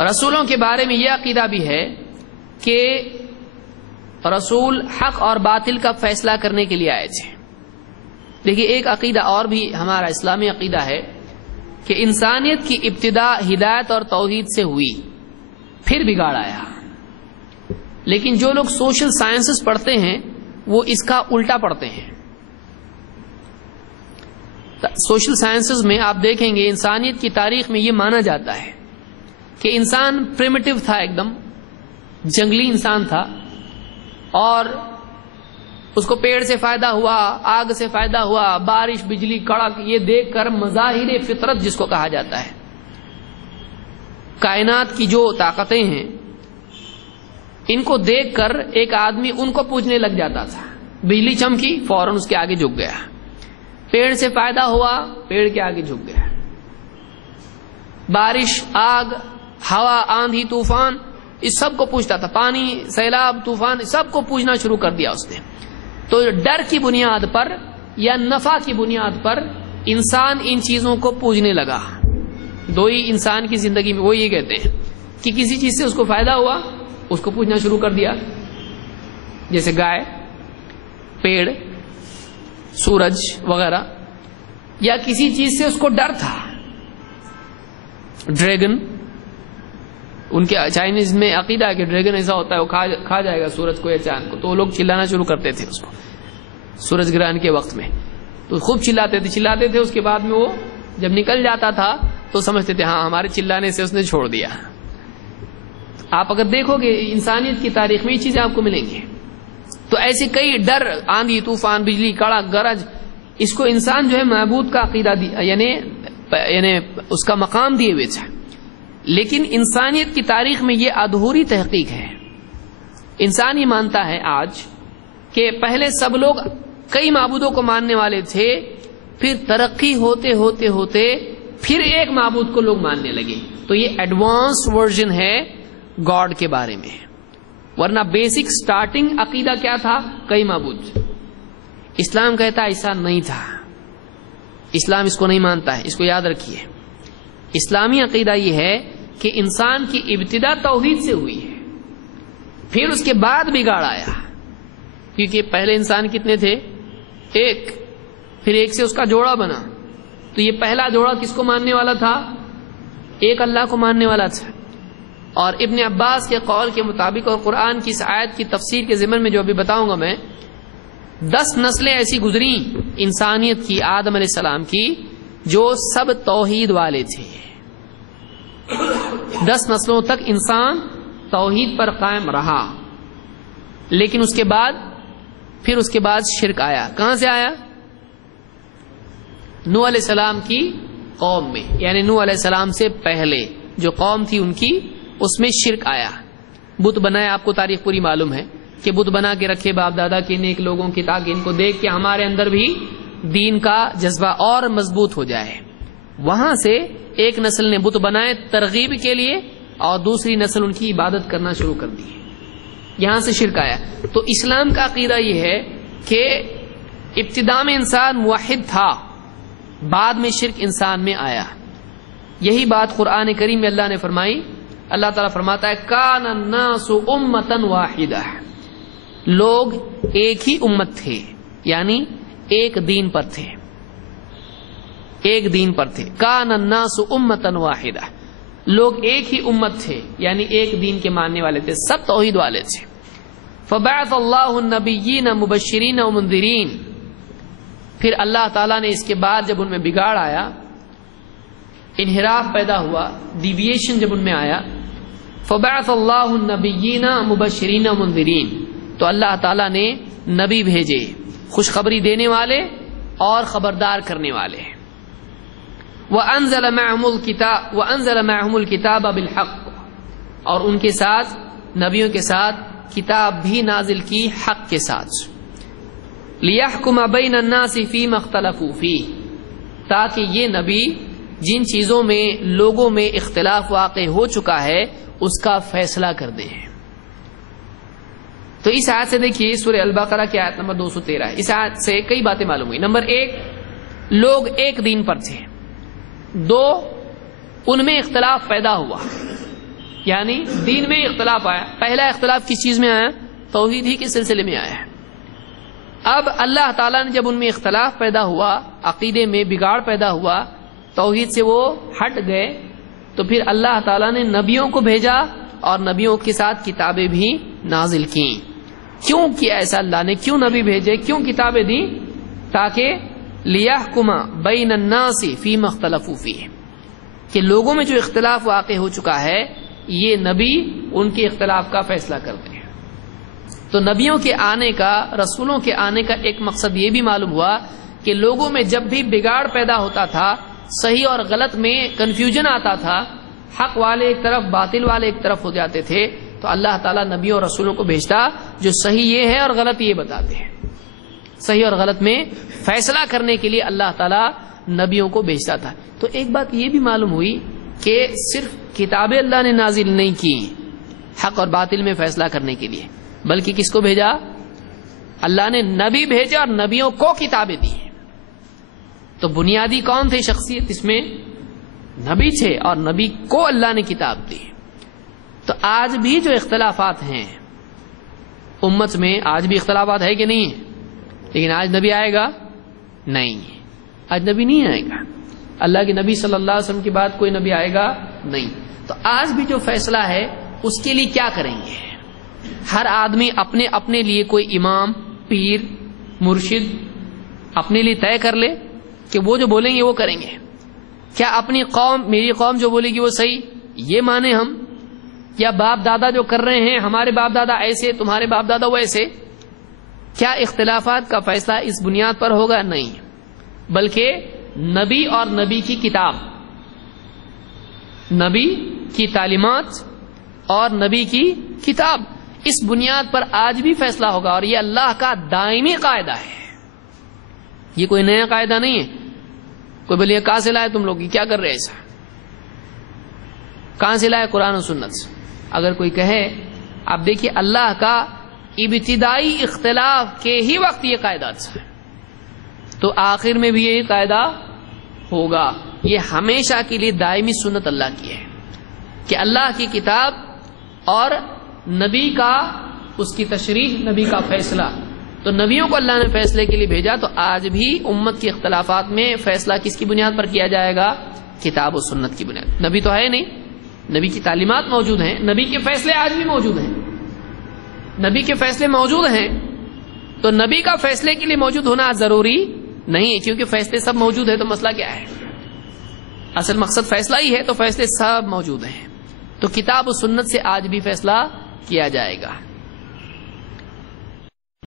رسولوں کے بارے میں یہ عقیدہ بھی ہے کہ رسول حق اور باطل کا فیصلہ کرنے کے لیے آئے تھے. دیکھیے ایک عقیدہ اور بھی ہمارا اسلامی عقیدہ ہے کہ انسانیت کی ابتدا ہدایت اور توحید سے ہوئی، پھر بگاڑ آیا. لیکن جو لوگ سوشل سائنسز پڑھتے ہیں وہ اس کا الٹا پڑھتے ہیں. سوشل سائنسز میں آپ دیکھیں گے انسانیت کی تاریخ میں یہ مانا جاتا ہے کہ انسان پریمیٹو تھا، ایک دم جنگلی انسان تھا، اور اس کو پیڑ سے فائدہ ہوا، آگ سے فائدہ ہوا، بارش بجلی کڑک یہ دیکھ کر مظاہر فطرت جس کو کہا جاتا ہے، کائنات کی جو طاقتیں ہیں ان کو دیکھ کر ایک آدمی ان کو پوجنے لگ جاتا تھا. بجلی چمکی فوراً اس کے آگے جھک گیا، پیڑ سے فائدہ ہوا پیڑ کے آگے جھک گیا، بارش آگ ہوا آندھی طوفان اس سب کو پوجتا تھا، پانی سیلاب طوفان سب کو پوجنا شروع کر دیا اس نے. تو ڈر کی بنیاد پر یا نفع کی بنیاد پر انسان ان چیزوں کو پوجنے لگا. دو ہی انسان کی زندگی میں وہ یہ کہتے ہیں کہ کسی چیز سے اس کو فائدہ ہوا اس کو پوجنا شروع کر دیا، جیسے گائے، پیڑ، سورج وغیرہ، یا کسی چیز سے اس کو ڈر تھا، ڈریگن. ان کے چائنیز میں عقیدہ ہے کہ ڈریگن ایسا ہوتا ہے وہ کھا جائے گا سورج کو یا چاند کو، تو وہ لوگ چلانا شروع کرتے تھے اس کو سورج گرہن کے وقت میں، تو خوب چلاتے تھے. اس کے بعد میں وہ جب نکل جاتا تھا تو سمجھتے تھے ہاں ہمارے چلانے سے اس نے چھوڑ دیا. آپ اگر دیکھو گے انسانیت کی تاریخ میں یہ چیزیں آپ کو ملیں گی. تو ایسے کئی ڈر، آندھی طوفان، بجلی کڑک گرج، اس کو انسان جو ہے معبود کا عقیدہ یعنی اس کا مقام دیے ہوئے تھے. لیکن انسانیت کی تاریخ میں یہ ادھوری تحقیق ہے. انسان یہ مانتا ہے آج کہ پہلے سب لوگ کئی معبودوں کو ماننے والے تھے، پھر ترقی ہوتے ہوتے ہوتے پھر ایک معبود کو لوگ ماننے لگے. تو یہ ایڈوانس ورژن ہے گاڈ کے بارے میں، ورنہ بیسک سٹارٹنگ عقیدہ کیا تھا؟ کئی معبود. اسلام کہتا ہے ایسا نہیں تھا، اسلام اس کو نہیں مانتا ہے، اس کو یاد رکھیے. اسلامی عقیدہ یہ ہے کہ انسان کی ابتدا توحید سے ہوئی ہے، پھر اس کے بعد بگاڑ آیا. کیونکہ پہلے انسان کتنے تھے؟ ایک، پھر ایک سے اس کا جوڑا بنا. تو یہ پہلا جوڑا کس کو ماننے والا تھا؟ ایک اللہ کو ماننے والا تھا. اور ابن عباس کے قول کے مطابق اور قرآن کی اس آیت کی تفسیر کے ضمن میں جو ابھی بتاؤں گا میں، 10 نسلیں ایسی گزری انسانیت کی، آدم علیہ السلام کی، جو سب توحید والے تھے. 10 نسلوں تک انسان توحید پر قائم رہا. لیکن اس کے بعد شرک آیا. کہاں سے آیا؟ نوح علیہ السلام کی قوم میں، یعنی نوح علیہ السلام سے پہلے جو قوم تھی ان کی، اس میں شرک آیا. بت بنائے، آپ کو تاریخ پوری معلوم ہے کہ بت بنا کے رکھے باپ دادا کے نیک لوگوں کی، تاکہ ان کو دیکھ کے ہمارے اندر بھی دین کا جذبہ اور مضبوط ہو جائے. وہاں سے ایک نسل نے بت بنائے ترغیب کے لیے، اور دوسری نسل ان کی عبادت کرنا شروع کر دی. یہاں سے شرک آیا. تو اسلام کا عقیدہ یہ ہے کہ ابتدا میں انسان موحد تھا، بعد میں شرک انسان میں آیا. یہی بات قرآن کریم میں اللہ نے فرمائی. اللہ تعالیٰ فرماتا ہے کان الناس امتا واحدہ، لوگ ایک ہی امت تھے، یعنی ایک دین پر تھے، ایک دین پر تھے. کان الناس امتا واحدہ، لوگ ایک ہی امت تھے، یعنی ایک دین کے ماننے والے تھے، سب توحید والے تھے. فبعث اللہ النبیین مبشرین ومنذرین، پھر اللہ تعالیٰ نے اس کے بعد جب ان میں بگاڑ آیا، انحراف پیدا ہوا، ڈیویشن جب ان میں آیا، فبعث اللہ النبیین مبشرین ومنذرین، تو اللہ تعالیٰ نے نبی بھیجے، خوشخبری دینے والے اور خبردار کرنے والے. وَأَنزَلَ مَعَهُمُ الْكِتَابَ بِالْحَقِّ، اور ان کے ساتھ، نبیوں کے ساتھ، کتاب بھی نازل کی حق کے ساتھ. لِيَحْكُمَ بَيْنَ النَّاسِ فِيمَا اخْتَلَفُوا فِيهِ، تاکہ یہ نبی جن چیزوں میں لوگوں میں اختلاف واقع ہو چکا ہے اس کا فیصلہ کر دیں. تو اس آیت سے دیکھیے سورہ البقرہ کی آیت نمبر 213 ہے. اس آیت سے کئی باتیں معلوم ہوئی. نمبر 1، لوگ ایک دین پر تھے. 2، ان میں اختلاف پیدا ہوا. یعنی دین میں اختلاف آیا. پہلا اختلاف کس چیز میں آیا؟ توحید ہی کے سلسلے میں آیا ہے. اب اللہ تعالیٰ نے جب ان میں اختلاف پیدا ہوا، عقیدے میں بگاڑ پیدا ہوا، توحید سے وہ ہٹ گئے، تو پھر اللہ تعالیٰ نے نبیوں کو بھیجا اور نبیوں کے ساتھ کتابیں بھی نازل کیں. کیوں کیا ایسا اللہ نے؟ کیوں نبی بھیجے؟ کیوں کتابیں دی؟ تاکہ لیحکم بین الناس فیما اختلفوا فیہ، کہ لوگوں میں جو اختلاف واقع ہو چکا ہے یہ نبی ان کے اختلاف کا فیصلہ کرتے ہیں. تو نبیوں کے آنے کا، رسولوں کے آنے کا ایک مقصد یہ بھی معلوم ہوا کہ لوگوں میں جب بھی بگاڑ پیدا ہوتا تھا، صحیح اور غلط میں کنفیوژن آتا تھا، حق والے ایک طرف باطل والے ایک طرف ہو جاتے تھے، تو اللہ تعالیٰ نبیوں اور رسولوں کو بھیجتا جو صحیح یہ ہے اور غلط یہ بتاتے ہیں. صحیح اور غلط میں فیصلہ کرنے کے لیے اللہ تعالیٰ نبیوں کو بھیجتا تھا. تو ایک بات یہ بھی معلوم ہوئی کہ صرف کتابیں اللہ نے نازل نہیں کی حق اور باطل میں فیصلہ کرنے کے لیے، بلکہ کس کو بھیجا؟ اللہ نے نبی بھیجا اور نبیوں کو کتابیں دی. تو بنیادی کون تھے شخصیت اس میں؟ نبی تھے، اور نبی کو اللہ نے کتاب دی. تو آج بھی جو اختلافات ہیں امت میں، آج بھی اختلافات ہے کہ نہیں ہے؟ لیکن آج نبی آئے گا؟ نہیں، آج نبی نہیں آئے گا. اللہ کے نبی صلی اللہ علیہ وسلم کے بعد کوئی نبی آئے گا نہیں. تو آج بھی جو فیصلہ ہے اس کے لیے کیا کریں گے؟ ہر آدمی اپنے اپنے لیے کوئی امام، پیر، مرشد اپنے لیے طے کر لے کہ وہ جو بولیں گے وہ کریں گے. کیا اپنی قوم، میری قوم جو بولے گی وہ صحیح، یہ مانیں ہم؟ یا باپ دادا جو کر رہے ہیں، ہمارے باپ دادا ایسے، تمہارے باپ دادا ویسے؟ کیا اختلافات کا فیصلہ اس بنیاد پر ہوگا؟ نہیں، بلکہ نبی اور نبی کی کتاب، نبی کی تعلیمات اور نبی کی کتاب، اس بنیاد پر آج بھی فیصلہ ہوگا. اور یہ اللہ کا دائمی قاعدہ ہے، یہ کوئی نیا قاعدہ نہیں ہے. کوئی بولے کہاں سے لائے تم لوگ، کیا کر رہے ایسا؟ کہاں سے لائے؟ قرآن و سنت سے. اگر کوئی کہے، آپ دیکھیے اللہ کا ابتدائی اختلاف کے ہی وقت یہ قاعدہ تھا، تو آخر میں بھی یہی قاعدہ ہوگا. یہ ہمیشہ کے لیے دائمی سنت اللہ کی ہے کہ اللہ کی کتاب اور نبی کا، اس کی تشریح، نبی کا فیصلہ. تو نبیوں کو اللہ نے فیصلے کے لیے بھیجا. تو آج بھی امت کے اختلافات میں فیصلہ کس کی بنیاد پر کیا جائے گا؟ کتاب و سنت کی بنیاد. نبی تو ہے نہیں، نبی کی تعلیمات موجود ہیں، نبی کے فیصلے آج بھی موجود ہیں، نبی کے فیصلے موجود ہیں. تو نبی کا فیصلے کے لیے موجود ہونا ضروری نہیں ہے، کیونکہ فیصلے سب موجود ہیں. تو مسئلہ کیا ہے؟ اصل مقصد فیصلہ ہی ہے، تو فیصلے سب موجود ہیں. تو کتاب و سنت سے آج بھی فیصلہ کیا جائے گا.